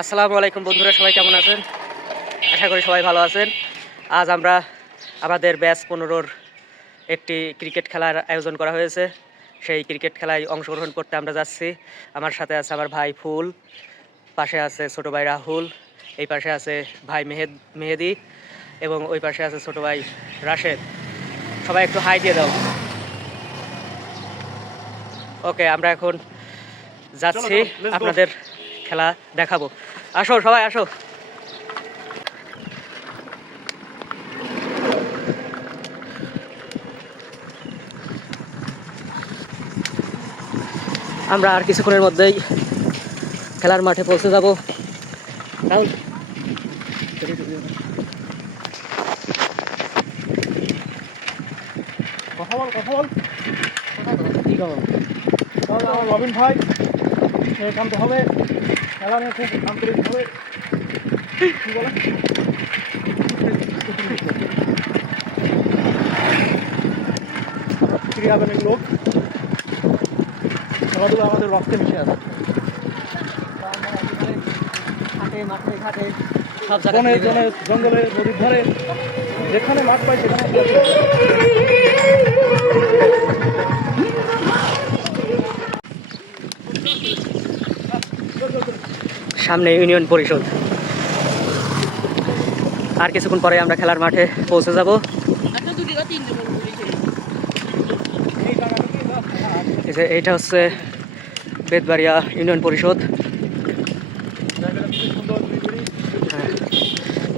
আসসালামু আলাইকুম বন্ধুরা, সবাই কেমন আছেন? আশা করি সবাই ভালো আছেন। আজ আমরা আমাদের ব্যাচ 15-র একটি ক্রিকেট খেলার আয়োজন করা হয়েছে। সেই ক্রিকেট খেলায় অংশগ্রহণ করতে আমরা যাচ্ছি। আমার সাথে আছে আমার ভাই ফুল, পাশে আছে ছোট ভাই রাহুল, এই পাশে আছে ভাই মেহেদি এবং ওই পাশে আছে ছোট ভাই রাশেদ। সবাই একটু হাই দিয়ে দাও। ওকে, আমরা এখন যাচ্ছি, আপনাদের খেলা দেখাবো। আসো সবাই আসো। আমরা আর কিছুক্ষণের মধ্যেই খেলার মাঠে পৌঁছে যাব। রাহুল, রবিন ভাই এখানতে হবে, খেলা নিয়ে খুব আন্তরিক হবে। কি বলে ক্রীড়াপ্রেমিক লোক, খেলাধুলা আমাদের রক্তে মিশে আছে। বনে জনে জঙ্গলে নদীর ধারে যেখানে মাঠ পাই সেখানে সামনে ইউনিয়ন পরিষদ। আর কিছুক্ষণ পরে আমরা খেলার মাঠে পৌঁছে যাব। এইটা হচ্ছে বেতবাড়িয়া ইউনিয়ন পরিষদ।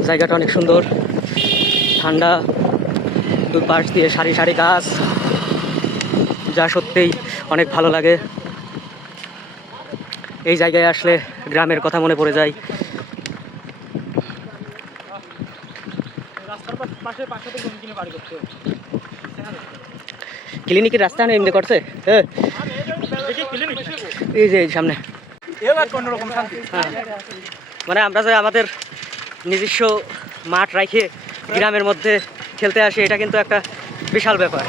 জায়গাটা অনেক সুন্দর, ঠান্ডা, দুই পাশ দিয়ে সারি সারি গাছ, যা সত্যিই অনেক ভালো লাগে। এই জায়গায় আসলে গ্রামের কথা মনে পড়ে যায়। ক্লিনিকের রাস্তা না এমনি করছে, এই যে সামনে। মানে আমরা যে আমাদের নিজস্ব মাঠ রাখে গ্রামের মধ্যে খেলতে আসি, এটা কিন্তু একটা বিশাল ব্যাপার।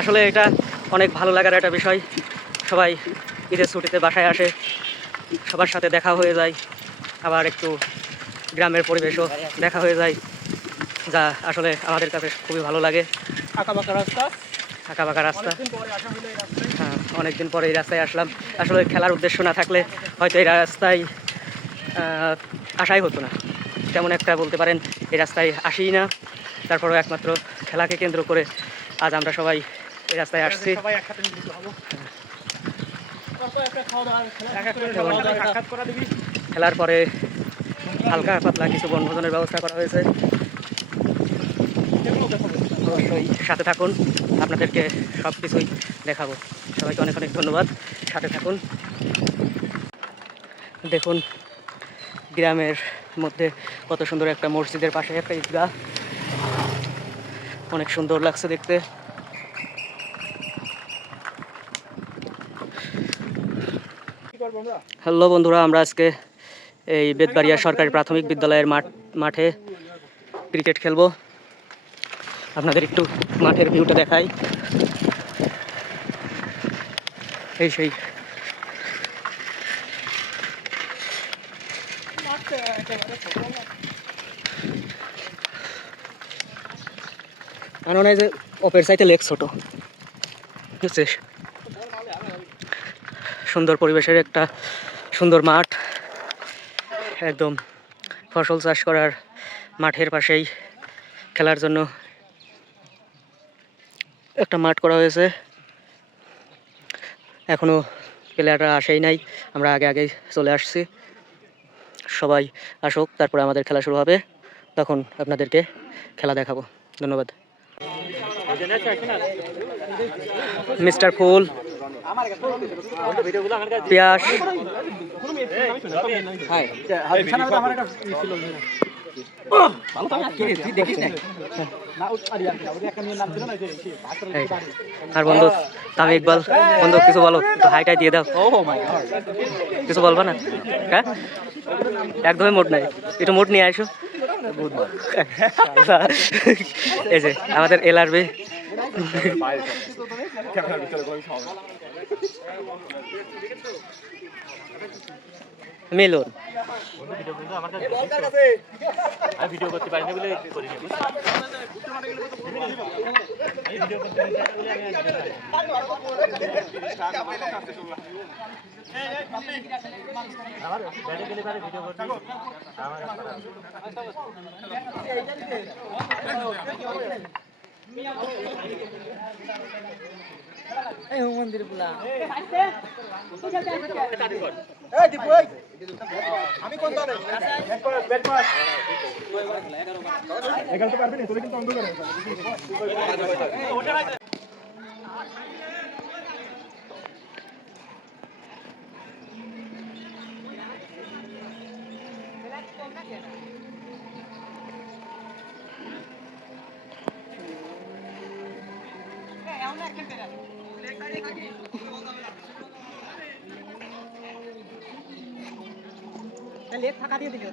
আসলে এটা অনেক ভালো লাগার একটা বিষয়। সবাই ঈদের ছুটিতে বাসায় আসে, সবার সাথে দেখা হয়ে যায়, আবার একটু গ্রামের পরিবেশও দেখা হয়ে যায়, যা আসলে আমাদের কাছে খুবই ভালো লাগে। আঁকা বাঁকা রাস্তা, হ্যাঁ, অনেকদিন পরে এই রাস্তায় আসলাম। আসলে খেলার উদ্দেশ্য না থাকলে হয়তো এই রাস্তায় আসাই হতো না, তেমন একটা বলতে পারেন এই রাস্তায় আসিই না। তারপরেও একমাত্র খেলাকে কেন্দ্র করে আজ আমরা সবাই এই রাস্তায় আসছি। খেলার পরে হালকা পাতলা কিছু বনভোজনের ব্যবস্থা করা হয়েছে। অবশ্যই সাথে থাকুন, আপনাদেরকে সব কিছুই দেখাবো। সবাইকে অনেক অনেক ধন্যবাদ, সাথে থাকুন। দেখুন গ্রামের মধ্যে কত সুন্দর একটা মসজিদের পাশে একটা ঈদগাহ, অনেক সুন্দর লাগছে দেখতে। হ্যালো বন্ধুরা, আমরা আজকে এই বেতবাড়িয়া সরকারি প্রাথমিক বিদ্যালয়ের মাঠে ক্রিকেট খেলবো। আপনাদের একটু মাঠের ভিউটা দেখাই। এই সেই মনে হয় যে অপের সাইডে লেক ছোট, সুন্দর পরিবেশের একটা সুন্দর মাঠ, একদম ফসল চাষ করার মাঠের পাশেই খেলার জন্য একটা মাঠ করা হয়েছে। এখনো প্লেয়াররা আসেই নাই, আমরা আগে আগেই চলে আসছি। সবাই আসুক, তারপরে আমাদের খেলা শুরু হবে, তখন আপনাদেরকে খেলা দেখাবো। ধন্যবাদ। মিস্টার ফুল, পিয়াস, আর বন্ধু আমি ইকবাল। বন্ধু কিছু বলো, একটু হাইটাই দিয়ে দাও। কিছু বলবো না? হ্যাঁ, একদমই মোট নাই, একটু মোট নিয়ে আসো। এই যে আমাদের LRB মিলন। ভিডিও করতে পারি না বলে করি না। আমার ব্যাটে গেলে পারে ভিডিও করতে আমার এই মন্দির গুলা এই দীপু এই আমি কোন দলে ব্যাট মার এগালতে পারবি না তোরে কিন্তু অন্ধ করে লেগ ফাঁকা দিয়ে দিল।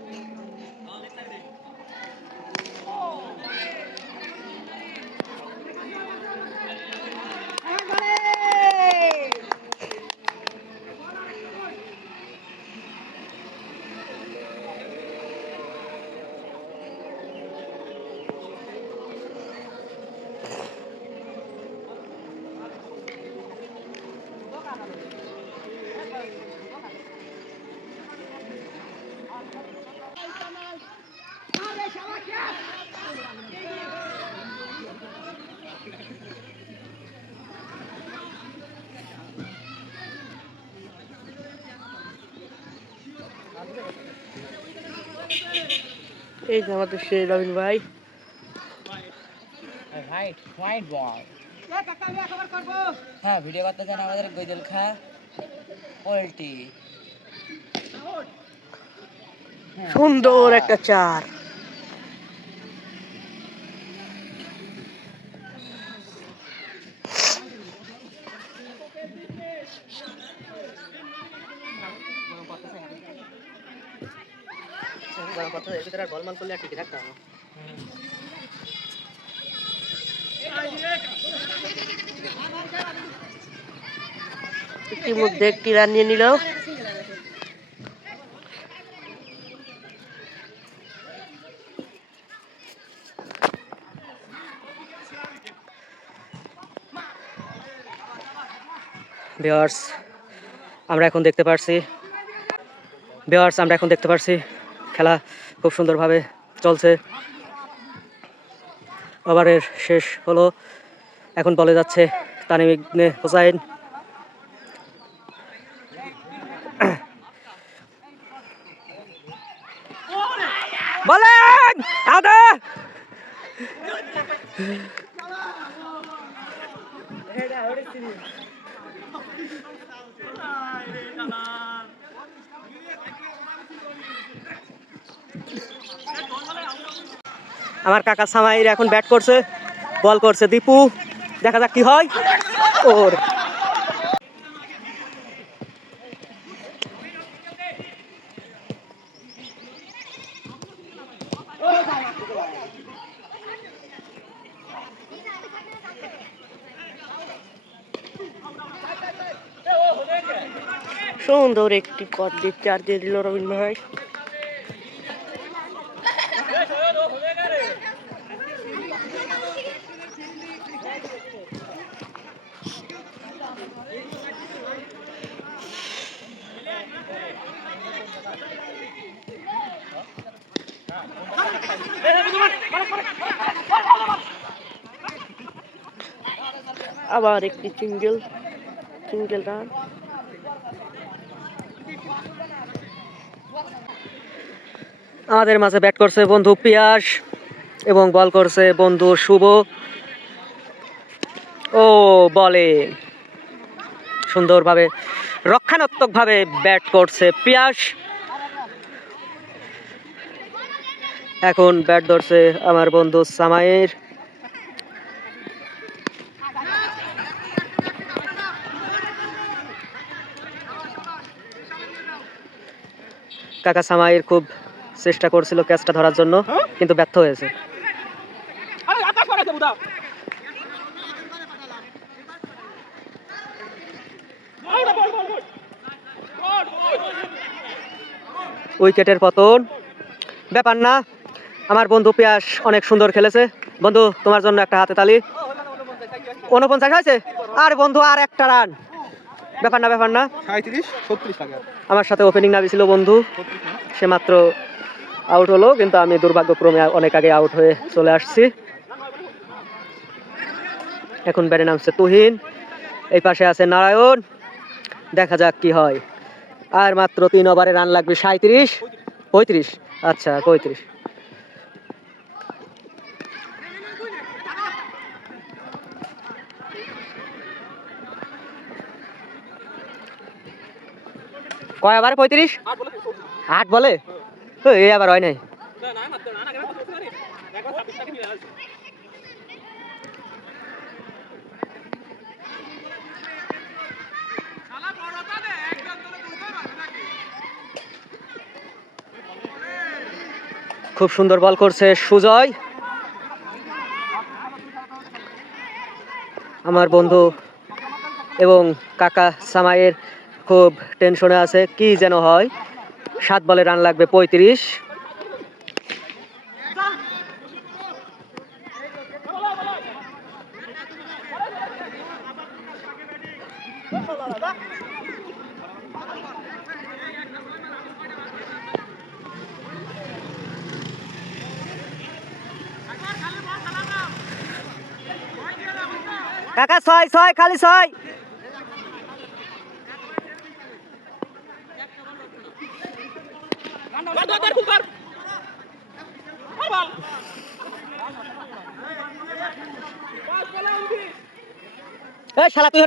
এই যে আমাদের সেই রবিন ভাই হোয়াইট হোয়াইট বল হ্যাঁ ভিডিও করতে চান আমাদের গৈদল খা পোল্ট্রি সুন্দর একটা চার। গোলমাল করলে আর ঠিকই থাকতে হবে। ইতিমধ্যে একটি রান নিয়ে নিল। ভিউয়ার্স আমরা এখন দেখতে পারছি খেলা খুব সুন্দরভাবে চলছে। ওভারের শেষ হলো, এখন বলে যাচ্ছে তামিম ইবনে হুসাইন। বলেন আদে আমার কাকা সামাইর এখন ব্যাট করছে, বল করছে দীপু, দেখা যাক কি হয়। ওর সুন্দর একটি কট দিয়ে চার দিয়ে দিল রবীন্দ্র ভাই। আবার একটি সিঙ্গেল রান। আমাদের মাঝে ব্যাট করছে বন্ধু পিয়াস এবং বল করছে বন্ধু শুভ। ও বলে সুন্দরভাবে রক্ষণাত্মকভাবে ব্যাট করছে পিয়াস। এখন ব্যাট ধরছে আমার বন্ধু সামাইর। কাকা সামাইর খুব চেষ্টা করছিল ক্যাচটা ধরার জন্য, কিন্তু ব্যর্থ হয়েছে। উইকেটের পতন। ব্যাপার না, আমার বন্ধু পিয়াস অনেক সুন্দর খেলেছে। বন্ধু, তোমার জন্য একটা হাতে তালি। 49 হয়েছে, আর বন্ধু আর একটা রান। ব্যাপার না, ব্যাপার না। 37-36 টাকা। আমার সাথে ওপেনিং নামি ছিল বন্ধু, সে মাত্র আউট হলো, কিন্তু আমি দুর্ভাগ্যক্রমে অনেক আগে আউট হয়ে চলে আসছি। এখন ব্যাটে নামছে তুহিন, এই পাশে আছে নারায়ণ। দেখা যাক কি হয়। আর মাত্র 3 ওভারে রান লাগবে 35। আচ্ছা 35। কয় ওভারে 35? 8 বলে। এই আবার হয় নাই। খুব সুন্দর বল করছে সুজয়। আমার বন্ধু এবং কাকা সামাইয়ের খুব টেনশনে আছে, কি যেন হয়। 7 বলে রান লাগবে 35। কাকা 6 খালি 6। এই শালা তুই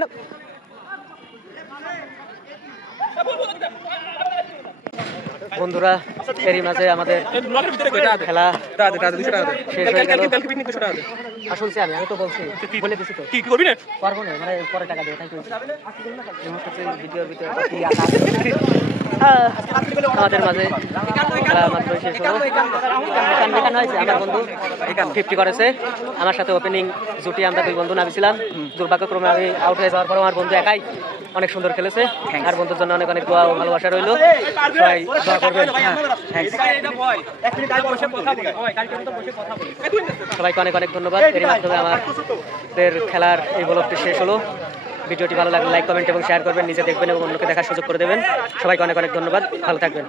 বন্ধুরা, এরই মাঝে আমাদের খেলা শেষ হয়ে গেল। শুনছি আমি তো বলছি, বলে দিছি তো। কি করবি না? পারবো না, মানে পরে টাকা দিয়ে থাকি। ভিডিওর ভিতরে আমাদের মাঝে খেলা মাত্র শেষ হলো। আমার বন্ধু 50 করেছে। আমার সাথে ওপেনিং জুটি আমরা 2 বন্ধু নামিছিলাম। দুর্ভাগ্যক্রমে আমি আউট হয়ে যাওয়ার পর আমার বন্ধু একাই অনেক সুন্দর খেলেছে। আর বন্ধুর জন্য অনেক অনেক দোয়া ও ভালোবাসা রইল। সবাই দোয়া করবেন। সবাইকে অনেক অনেক ধন্যবাদ। এর মাধ্যমে আমাদের খেলার এই ব্লগটি শেষ হলো। ভিডিওটি ভালো লাগলে লাইক, কমেন্ট এবং শেয়ার করবেন, নিজে দেখবেন এবং অন্যকে দেখার সুযোগ করে দেবেন। সবাইকে অনেক অনেক ধন্যবাদ, ভালো থাকবেন।